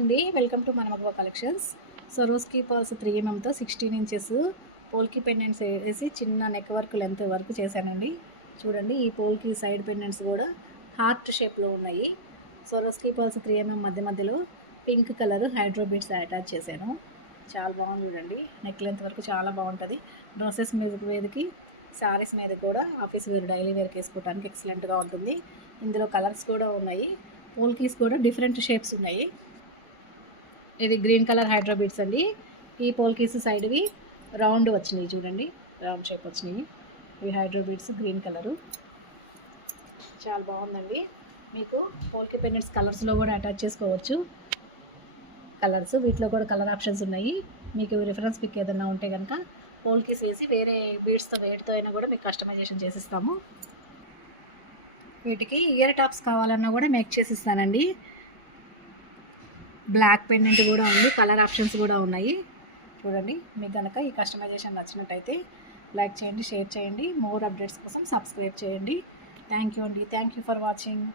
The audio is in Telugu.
అండి, వెల్కమ్ టు మనమగవ collections. Swarovski pearls 3mm 16 inches polki pendants వేసి చిన్న నెక్ వర్క్ లెంత్ వరకు చేశానండి. చూడండి, ఈ పోల్కి సైడ్ పెండెంట్స్ కూడా హార్ట్ షేప్లో ఉన్నాయి. సరోస్కి పాల్స్ 3mm మధ్య మధ్యలో pink colour hydro beads attach చేశాను. చాలా బాగుంది చూడండి, నెక్ లెంత్ వరకు చాలా బాగుంటుంది. డ్రెస్సెస్ మీదకి శారీస్ మీద కూడా ఆఫీస్ వేర్ డైలీ వేర్కి వేసుకోవడానికి ఎక్సలెంట్గా ఉంటుంది. ఇందులో కలర్స్ కూడా ఉన్నాయి. పోల్కీస్ కూడా డిఫరెంట్ షేప్స్ ఉన్నాయి. ఇది గ్రీన్ కలర్ హైడ్రో బీడ్స్ అండి. ఈ పోల్కీస్ సైడ్వి రౌండ్ వచ్చినాయి చూడండి, రౌండ్ షేప్ వచ్చినాయి. ఇవి హైడ్రో బీడ్స్ గ్రీన్ కలరు, చాలా బాగుందండి. మీకు పోల్కీ పెండెంట్స్ కలర్స్లో కూడా అటాచ్ చేసుకోవచ్చు. కలర్స్ వీటిలో కూడా కలర్ ఆప్షన్స్ ఉన్నాయి. మీకు రిఫరెన్స్ పిక్ ఏదైనా ఉంటే కనుక పోల్కీస్ వేసి వేరే బీడ్స్తో వేటితో అయినా కూడా మీకు కస్టమైజేషన్ చేసిస్తాము. వీటికి ఇయర్ టాప్స్ కావాలన్నా కూడా మేక్ చేసిస్తానండి. బ్లాక్ పెండెంట్ కూడా ఉంది, కలర్ ఆప్షన్స్ కూడా ఉన్నాయి. చూడండి, మీకు కనుక ఈ కస్టమైజేషన్ నచ్చినట్టయితే లైక్ చేయండి, షేర్ చేయండి. మోర్ అప్డేట్స్ కోసం సబ్స్క్రైబ్ చేయండి. థ్యాంక్ యూ అండి, థ్యాంక్ యూ ఫర్ వాచింగ్.